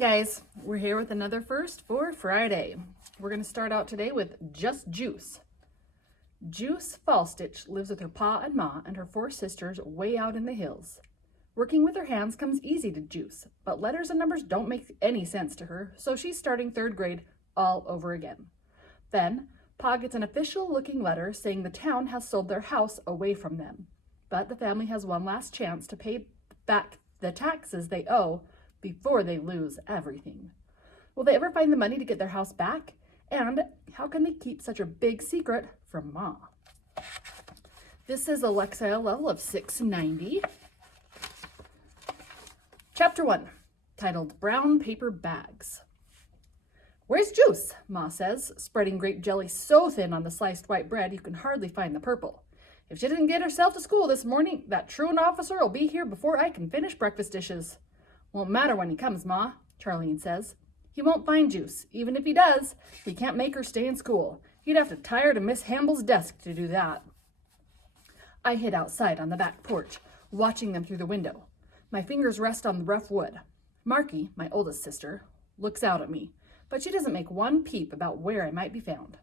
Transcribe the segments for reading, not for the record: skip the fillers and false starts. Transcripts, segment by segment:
Guys, we're here with another first for Friday. We're going to start out today with Just Juice. Juice Fallstitch lives with her pa and ma and her 4 sisters way out in the hills. Working with her hands comes easy to Juice, but letters and numbers don't make any sense to her, so she's starting 3rd grade all over again. Then, pa gets an official-looking letter saying the town has sold their house away from them, but the family has one last chance to pay back the taxes they owe before they lose everything. Will they ever find the money to get their house back? And how can they keep such a big secret from Ma? This is a Lexile level of 690. Chapter 1, titled Brown Paper Bags. "Where's Juice?" Ma says, spreading grape jelly so thin on the sliced white bread you can hardly find the purple. "If she didn't get herself to school this morning, that truant officer will be here before I can finish breakfast dishes." "Won't matter when he comes, Ma," Charlene says. "He won't find Juice. Even if he does, he can't make her stay in school. He'd have to tie her to Miss Hamble's desk to do that." I hid outside on the back porch, watching them through the window. My fingers rest on the rough wood. Marky, my oldest sister, looks out at me, but she doesn't make one peep about where I might be found.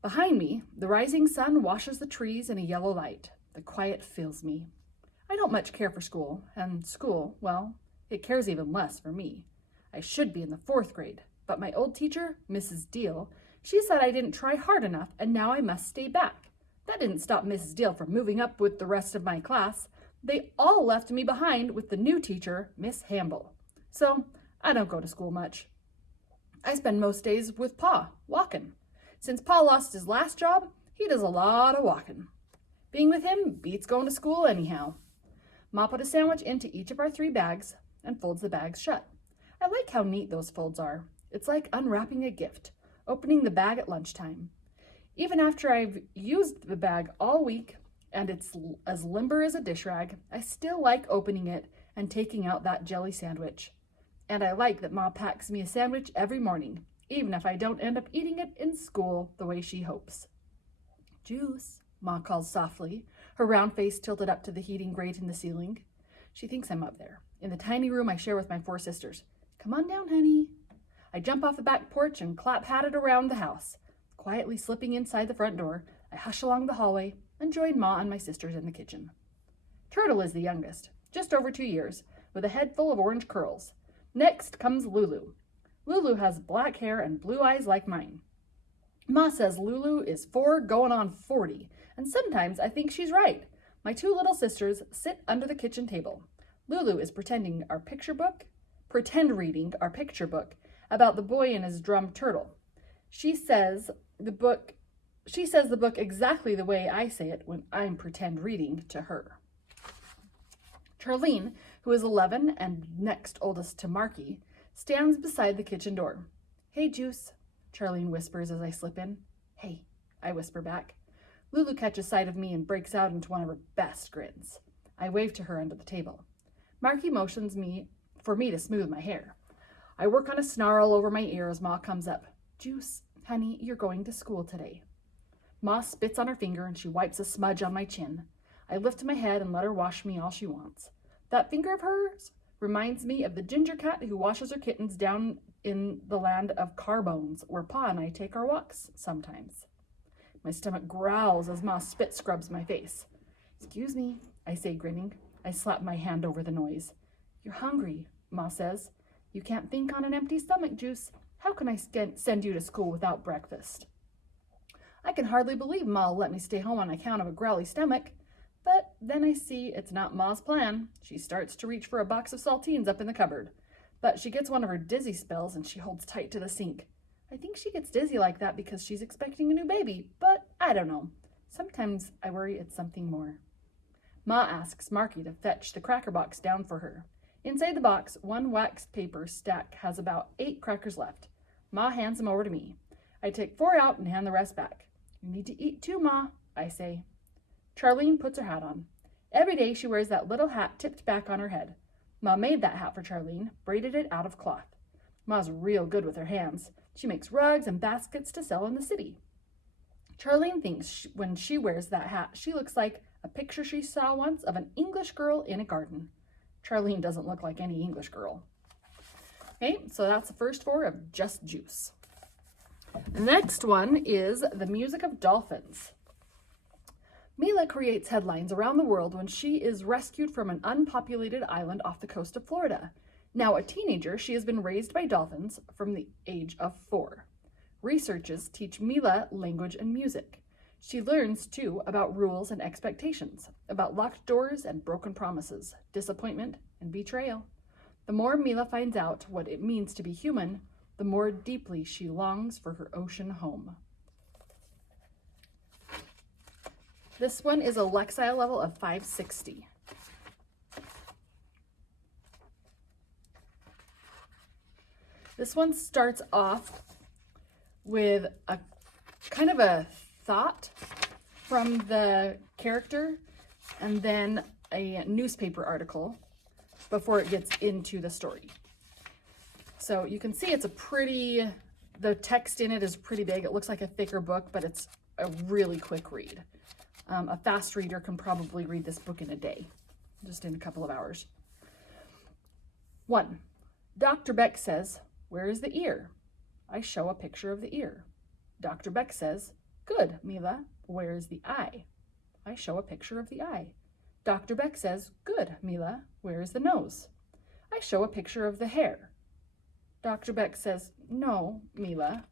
Behind me, the rising sun washes the trees in a yellow light. The quiet fills me. I don't much care for school, and school, well, it cares even less for me. I should be in the 4th grade, but my old teacher, Mrs. Deal, she said I didn't try hard enough and now I must stay back. That didn't stop Mrs. Deal from moving up with the rest of my class. They all left me behind with the new teacher, Miss Hamble. So I don't go to school much. I spend most days with Pa, walking. Since Pa lost his last job, he does a lot of walking. Being with him beats going to school anyhow. Ma put a sandwich into each of our 3 bags and folds the bags shut. I like how neat those folds are. It's like unwrapping a gift, opening the bag at lunchtime. Even after I've used the bag all week and it's as limber as a dish rag, I still like opening it and taking out that jelly sandwich. And I like that Ma packs me a sandwich every morning, even if I don't end up eating it in school the way she hopes. "Juice," Ma calls softly, her round face tilted up to the heating grate in the ceiling. She thinks I'm up there, in the tiny room I share with my 4 sisters. "Come on down, honey." I jump off the back porch and clap-hatted around the house. Quietly slipping inside the front door, I hush along the hallway and join Ma and my sisters in the kitchen. Turtle is the youngest, just over 2 years, with a head full of orange curls. Next comes Lulu. Lulu has black hair and blue eyes like mine. Ma says Lulu is 4 going on 40, and sometimes I think she's right. My 2 little sisters sit under the kitchen table. Lulu is pretend reading our picture book about the boy and his drum turtle. She says the book exactly the way I say it when I'm pretend reading to her. Charlene, who is 11 and next oldest to Marky, stands beside the kitchen door. "Hey, Juice," Charlene whispers as I slip in. "Hey," I whisper back. Lulu catches sight of me and breaks out into one of her best grins. I wave to her under the table. Marky motions for me to smooth my hair. I work on a snarl over my ear as Ma comes up. "Juice, honey, you're going to school today." Ma spits on her finger and she wipes a smudge on my chin. I lift my head and let her wash me all she wants. That finger of hers reminds me of the ginger cat who washes her kittens down in the land of Carbones, where Pa and I take our walks sometimes. My stomach growls as Ma spit scrubs my face. "Excuse me," I say, grinning. I slap my hand over the noise. "You're hungry," Ma says. "You can't think on an empty stomach, Juice. How can I send you to school without breakfast?" I can hardly believe Ma'll let me stay home on account of a growly stomach. But then I see it's not Ma's plan. She starts to reach for a box of saltines up in the cupboard. But she gets one of her dizzy spells and she holds tight to the sink. I think she gets dizzy like that because she's expecting a new baby, but I don't know. Sometimes I worry it's something more. Ma asks Marky to fetch the cracker box down for her. Inside the box, one waxed paper stack has about 8 crackers left. Ma hands them over to me. I take 4 out and hand the rest back. "You need to eat too, Ma," I say. Charlene puts her hat on. Every day she wears that little hat tipped back on her head. Ma made that hat for Charlene, braided it out of cloth. Ma's real good with her hands. She makes rugs and baskets to sell in the city. Charlene thinks when she wears that hat, she looks like a picture she saw once of an English girl in a garden. Charlene doesn't look like any English girl. Okay, so that's the first 4 of just Juice. The next one is The Music of Dolphins. Mila creates headlines around the world when she is rescued from an unpopulated island off the coast of Florida. Now a teenager, she has been raised by dolphins from the age of 4. Researchers teach Mila language and music. She learns, too, about rules and expectations, about locked doors and broken promises, disappointment and betrayal. The more Mila finds out what it means to be human, the more deeply she longs for her ocean home. This one is a Lexile level of 560. This one starts off with a kind of a thought from the character and then a newspaper article before it gets into the story. So you can see it's the text in it is pretty big. It looks like a thicker book, but it's a really quick read. A fast reader can probably read this book in a day, just in a couple of hours. 1. Dr. Beck says, "Where is the ear?" I show a picture of the ear. Dr. Beck says, "Good, Mila. Where is the eye?" I show a picture of the eye. Dr. Beck says, "Good, Mila. Where is the nose?" I show a picture of the hair. Dr. Beck says, "No, Mila.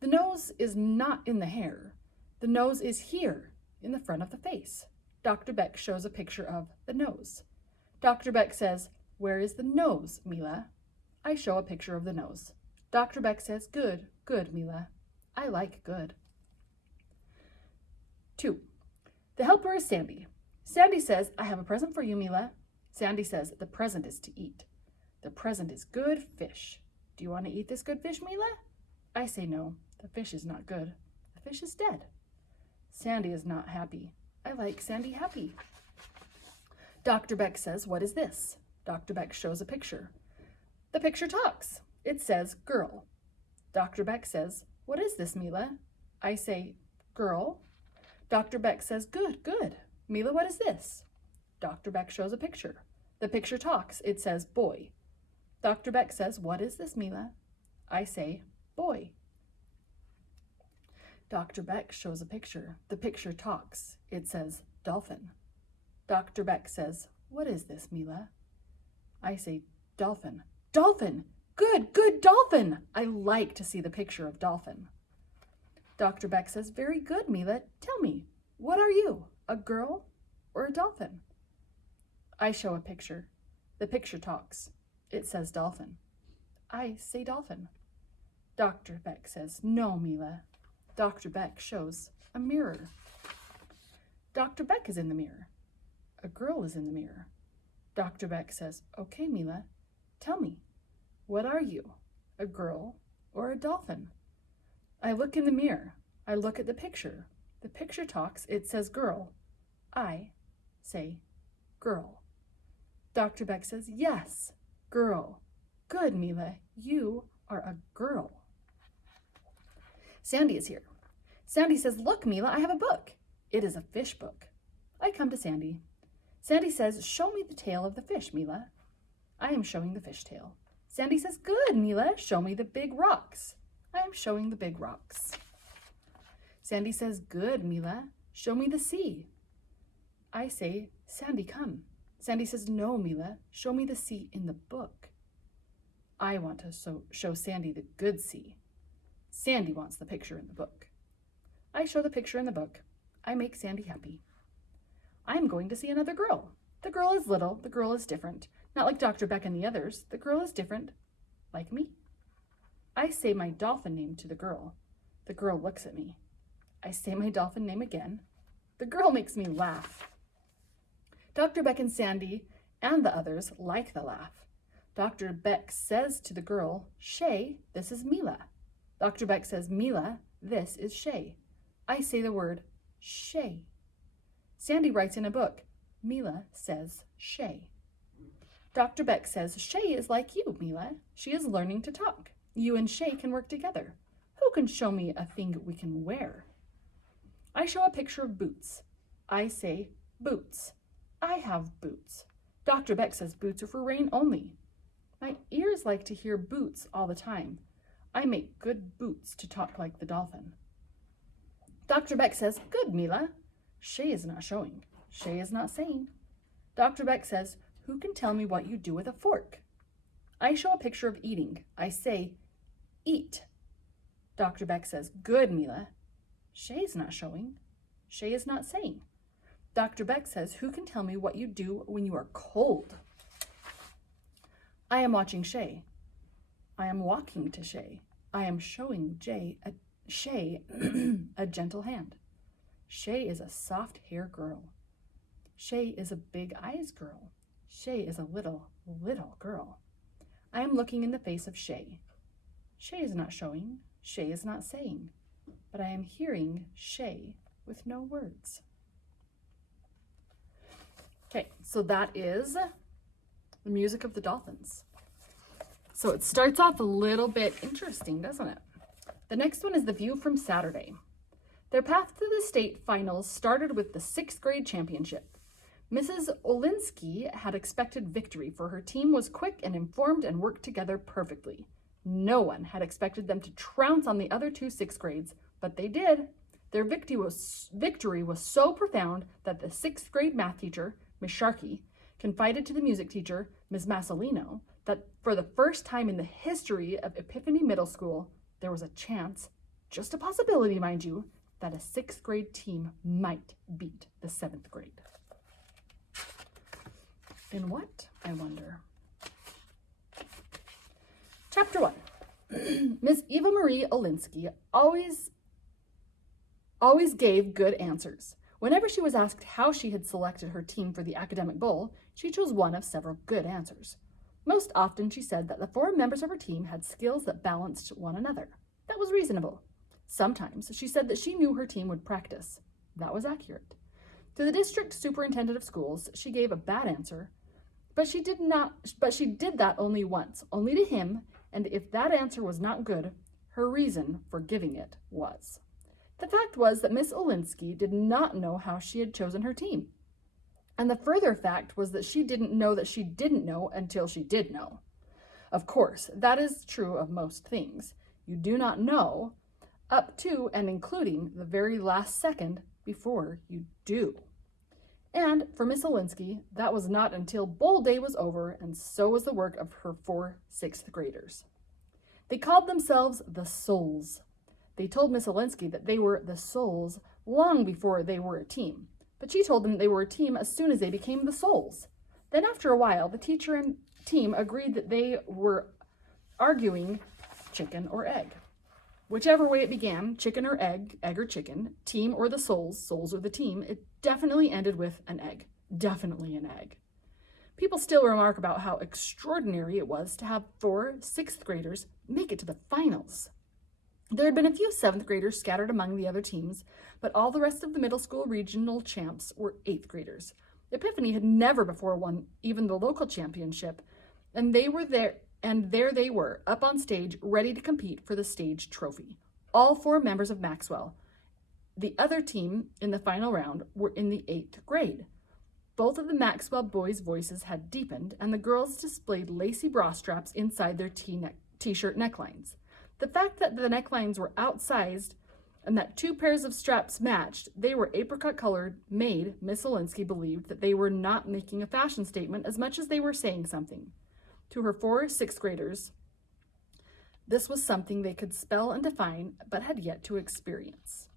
The nose is not in the hair. The nose is here, in the front of the face." Dr. Beck shows a picture of the nose. Dr. Beck says, "Where is the nose, Mila?" I show a picture of the nose. Dr. Beck says, "Good, good, Mila. I like good." 2. The helper is Sandy. Sandy says, "I have a present for you, Mila." Sandy says, "The present is to eat. The present is good fish. Do you want to eat this good fish, Mila?" I say no. The fish is not good. The fish is dead. Sandy is not happy. I like Sandy happy. Dr. Beck says, "What is this?" Dr. Beck shows a picture. The picture talks. It says, "Girl." Dr. Beck says, "What is this, Mila?" I say, "Girl." Dr. Beck says, "Good, good. Mila, what is this?" Dr. Beck shows a picture. The picture talks. It says, "Boy." Dr. Beck says, "What is this, Mila?" I say, "Boy." Dr. Beck shows a picture. The picture talks. It says, "Dolphin." Dr. Beck says, "What is this, Mila?" I say, "Dolphin." "Dolphin! Good, good, dolphin!" I like to see the picture of dolphin. Dr. Beck says, "Very good, Mila. Tell me, what are you, a girl or a dolphin?" I show a picture. The picture talks. It says dolphin. I say dolphin. Dr. Beck says, "No, Mila." Dr. Beck shows a mirror. Dr. Beck is in the mirror. A girl is in the mirror. Dr. Beck says, "Okay, Mila, tell me, what are you, a girl or a dolphin?" I look in the mirror. I look at the picture. The picture talks. It says girl. I say girl. Dr. Beck says, "Yes, girl. Good, Mila, you are a girl." Sandy is here. Sandy says, "Look, Mila, I have a book. It is a fish book." I come to Sandy. Sandy says, "Show me the tail of the fish, Mila." I am showing the fish tail. Sandy says, "Good, Mila, show me the big rocks." I am showing the big rocks. Sandy says, "Good, Mila, show me the sea." I say, "Sandy, come." Sandy says, "No, Mila, show me the sea in the book." I want to show Sandy the good sea. Sandy wants the picture in the book. I show the picture in the book. I make Sandy happy. I'm going to see another girl. The girl is little. The girl is different. Not like Dr. Beck and the others. The girl is different, like me. I say my dolphin name to the girl. The girl looks at me. I say my dolphin name again. The girl makes me laugh. Dr. Beck and Sandy and the others like the laugh. Dr. Beck says to the girl, "Shay, this is Mila." Dr. Beck says, "Mila, this is Shay." I say the word Shay. Sandy writes in a book, "Mila says Shay." Dr. Beck says, "Shay is like you, Mila. She is learning to talk. You and Shay can work together. Who can show me a thing we can wear?" I show a picture of boots. I say, "Boots. I have boots." Dr. Beck says boots are for rain only. My ears like to hear boots all the time. I make good boots to talk like the dolphin. Dr. Beck says, good, Mila. Shay is not showing. Shay is not saying. Dr. Beck says, who can tell me what you do with a fork? I show a picture of eating. I say, eat. Dr. Beck says, good, Mila. Shay is not showing. Shay is not saying. Dr. Beck says, who can tell me what you do when you are cold? I am watching Shay. I am walking to Shay. I am showing Shay a gentle hand. Shay is a soft hair girl. Shay is a big eyes girl. Shay is a little girl. I am looking in the face of Shay. Shay is not showing. Shay is not saying. But I am hearing Shay with no words. Okay, so that is the music of the Dolphins. So it starts off a little bit interesting, doesn't it? The next one is the view from Saturday. Their path to the state finals started with the 6th grade championship. Mrs. Olinsky had expected victory, for her team was quick and informed and worked together perfectly. No one had expected them to trounce on the other two 6th grades, but they did. Their victory was so profound that the 6th grade math teacher, Miss Sharkey, confided to the music teacher, Ms. Massolino, that for the first time in the history of Epiphany Middle School, there was a chance, just a possibility, mind you, that a 6th grade team might beat the 7th grade. In what, I wonder? Chapter 1. Miss Eva Marie Olinsky always gave good answers. Whenever she was asked how she had selected her team for the academic bowl, she chose one of several good answers. Most often she said that the 4 members of her team had skills that balanced one another. That was reasonable. Sometimes she said that she knew her team would practice. That was accurate. To the district superintendent of schools, she gave a bad answer, but she did that only once, only to him, and if that answer was not good, her reason for giving it was. The fact was that Miss Olinsky did not know how she had chosen her team. And the further fact was that she didn't know that she didn't know until she did know. Of course, that is true of most things. You do not know up to and including the very last second before you do. And for Miss Olinsky, that was not until bowl day was over, and so was the work of her 4 6th graders. They called themselves the Souls. They told Miss Olinsky that they were the Souls long before they were a team, but she told them they were a team as soon as they became the Souls. Then after a while, the teacher and team agreed that they were arguing chicken or egg. Whichever way it began, chicken or egg or chicken, team or the souls or the team, it definitely ended with an egg. Definitely an egg. People still remark about how extraordinary it was to have 4 6th graders make it to the finals. There had been a few 7th graders scattered among the other teams, but all the rest of the middle school regional champs were 8th graders. Epiphany had never before won even the local championship, and there they were, up on stage, ready to compete for the stage trophy. All 4 members of Maxwell, the other team in the final round, were in the 8th grade. Both of the Maxwell boys' voices had deepened, and the girls displayed lacy bra straps inside their t-shirt necklines. The fact that the necklines were outsized and that 2 pairs of straps matched, they were apricot colored, made Miss Olinsky believed that they were not making a fashion statement as much as they were saying something. To her 4 6th graders, this was something they could spell and define, but had yet to experience.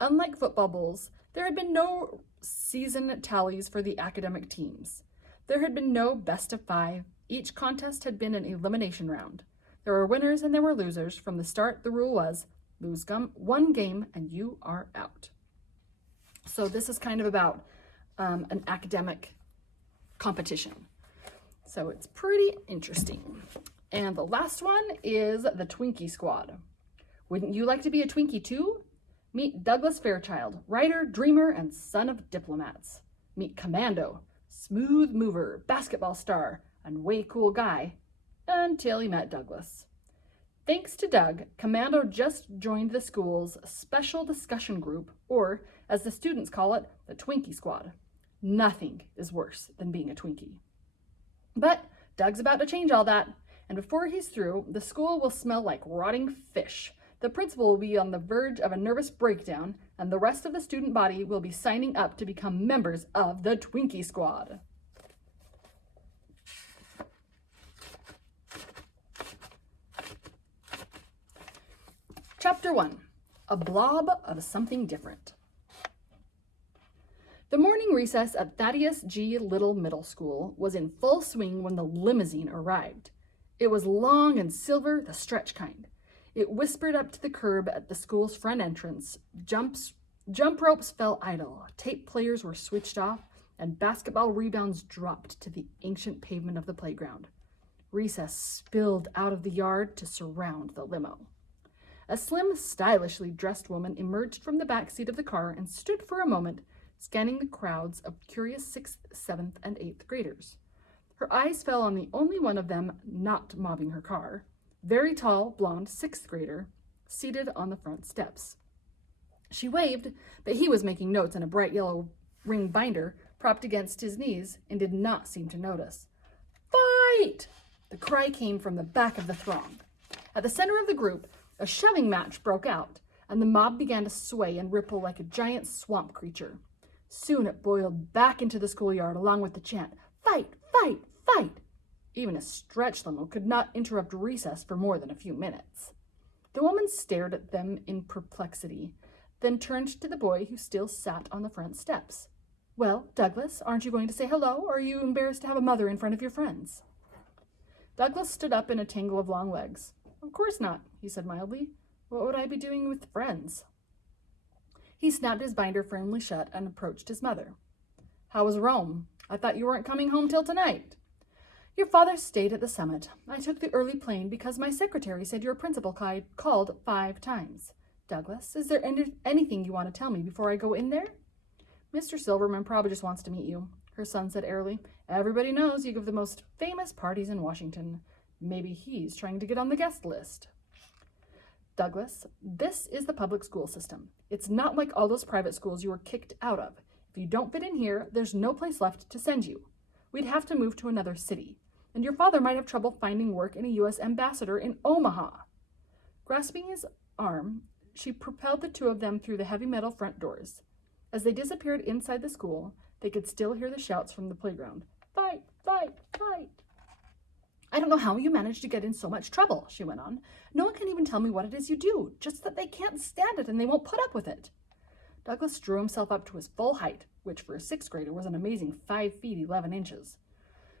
Unlike football bowls, there had been no season tallies for the academic teams. There had been no best of 5. Each contest had been an elimination round. There were winners and there were losers. From the start, the rule was, lose 1 game and you are out. So this is kind of about an academic competition. So it's pretty interesting. And the last one is the Twinkie Squad. Wouldn't you like to be a Twinkie too? Meet Douglas Fairchild, writer, dreamer, and son of diplomats. Meet Commando, smooth mover, basketball star, and way cool guy, until he met Douglas. Thanks to Doug, Commando just joined the school's special discussion group, or, as the students call it, the Twinkie Squad. Nothing is worse than being a Twinkie. But Doug's about to change all that. And before he's through, the school will smell like rotting fish. The principal will be on the verge of a nervous breakdown, and the rest of the student body will be signing up to become members of the Twinkie Squad. Chapter 1. A Blob of Something Different. The morning recess at Thaddeus G. Little Middle School was in full swing when the limousine arrived. It was long and silver, the stretch kind. It whispered up to the curb at the school's front entrance. Jump ropes fell idle, tape players were switched off, and basketball rebounds dropped to the ancient pavement of the playground. Recess spilled out of the yard to surround the limo. A slim, stylishly dressed woman emerged from the back seat of the car and stood for a moment, scanning the crowds of curious 6th, 7th, and 8th graders. Her eyes fell on the only one of them not mobbing her car, very tall, blonde 6th grader, seated on the front steps. She waved, but he was making notes in a bright yellow ring binder propped against his knees and did not seem to notice. "Fight!" The cry came from the back of the throng. At the center of the group, a shoving match broke out, and the mob began to sway and ripple like a giant swamp creature. Soon it boiled back into the schoolyard along with the chant, "Fight! Fight! Fight!" Even a stretch limo could not interrupt recess for more than a few minutes. The woman stared at them in perplexity, then turned to the boy who still sat on the front steps. "Well, Douglas, aren't you going to say hello, or are you embarrassed to have a mother in front of your friends?" Douglas stood up in a tangle of long legs. "Of course not," he said mildly. "What would I be doing with friends?" He snapped his binder firmly shut and approached his mother. "How was Rome? I thought you weren't coming home till tonight." "Your father stayed at the summit. I took the early plane because my secretary said your principal called 5 times. Douglas, is there anything you want to tell me before I go in there?" "Mr. Silverman probably just wants to meet you," her son said airily. "Everybody knows you give the most famous parties in Washington. Maybe he's trying to get on the guest list." "Douglas, this is the public school system. It's not like all those private schools you were kicked out of. If you don't fit in here, there's no place left to send you. We'd have to move to another city, and your father might have trouble finding work in a U.S. ambassador in Omaha." Grasping his arm, she propelled the two of them through the heavy metal front doors. As they disappeared inside the school, they could still hear the shouts from the playground. "Fight! Fight! Fight!" "I don't know how you manage to get in so much trouble," she went on. "No one can even tell me what it is you do, just that they can't stand it and they won't put up with it." Douglas drew himself up to his full height, which for a 6th grader was an amazing 5 feet 11 inches.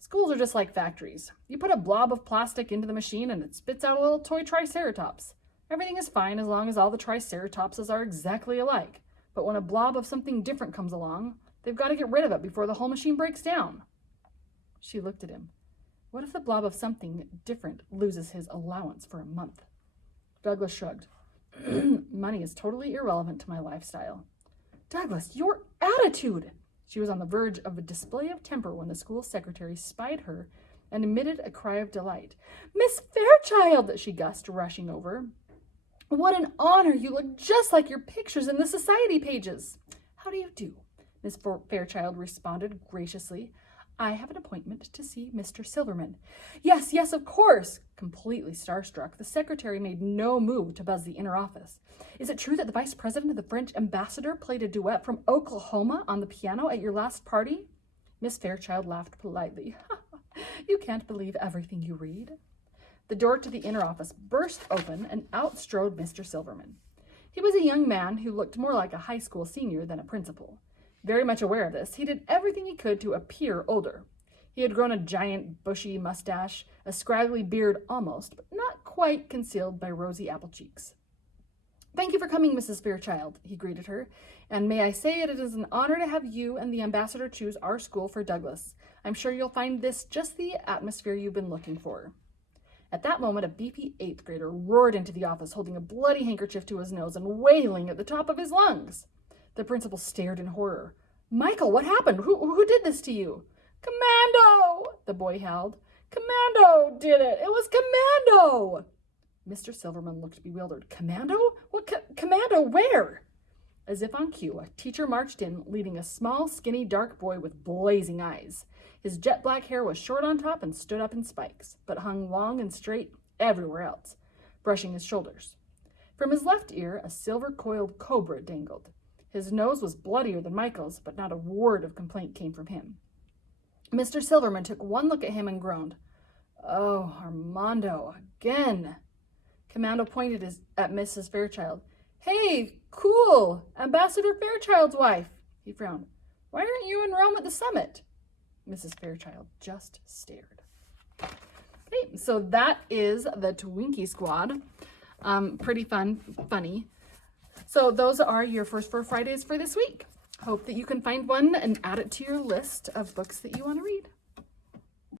"Schools are just like factories. You put a blob of plastic into the machine and it spits out a little toy triceratops. Everything is fine as long as all the triceratopses are exactly alike. But when a blob of something different comes along, they've got to get rid of it before the whole machine breaks down." She looked at him. What if the blob of something different loses his allowance for a month? Douglas shrugged. "Money is totally irrelevant to my lifestyle." "Douglas, your attitude!" She was on the verge of a display of temper when the school secretary spied her and emitted a cry of delight. "Miss Fairchild!" she guessed, rushing over. "What an honor! You look just like your pictures in the society pages." "How do you do?" Miss Fairchild responded graciously. "I have an appointment to see Mr. Silverman." Yes, of course." Completely starstruck, the secretary made no move to buzz the inner office. "Is it true that the vice president of the French ambassador played a duet from Oklahoma on the piano at your last party?" Miss Fairchild laughed politely. "You can't believe everything you read." The door to the inner office burst open and out strode Mr. Silverman. He was a young man who looked more like a high school senior than a principal. Very much aware of this, he did everything he could to appear older. He had grown a giant, bushy mustache, a scraggly beard almost, but not quite concealed by rosy apple cheeks. "Thank you for coming, Mrs. Fairchild," he greeted her, "and may I say it is an honor to have you and the ambassador choose our school for Douglas. I'm sure you'll find this just the atmosphere you've been looking for." At that moment, a beefy 8th grader roared into the office, holding a bloody handkerchief to his nose and wailing at the top of his lungs. The principal stared in horror. "Michael, what happened? Who did this to you?" "Commando!" the boy howled. "Commando did it! It was Commando!" Mr. Silverman looked bewildered. "Commando? What commando? Where?" As if on cue, a teacher marched in, leading a small, skinny, dark boy with blazing eyes. His jet black hair was short on top and stood up in spikes, but hung long and straight everywhere else, brushing his shoulders. From his left ear, a silver-coiled cobra dangled. His nose was bloodier than Michael's, but not a word of complaint came from him. Mr. Silverman took one look at him and groaned. "Oh, Armando, again." Commando pointed at Mrs. Fairchild. "Hey, cool, Ambassador Fairchild's wife." He frowned. "Why aren't you in Rome at the summit?" Mrs. Fairchild just stared. Okay, so that is the Twinkie Squad. Pretty funny. So those are your first 4 Fridays for this week. Hope that you can find one and add it to your list of books that you want to read.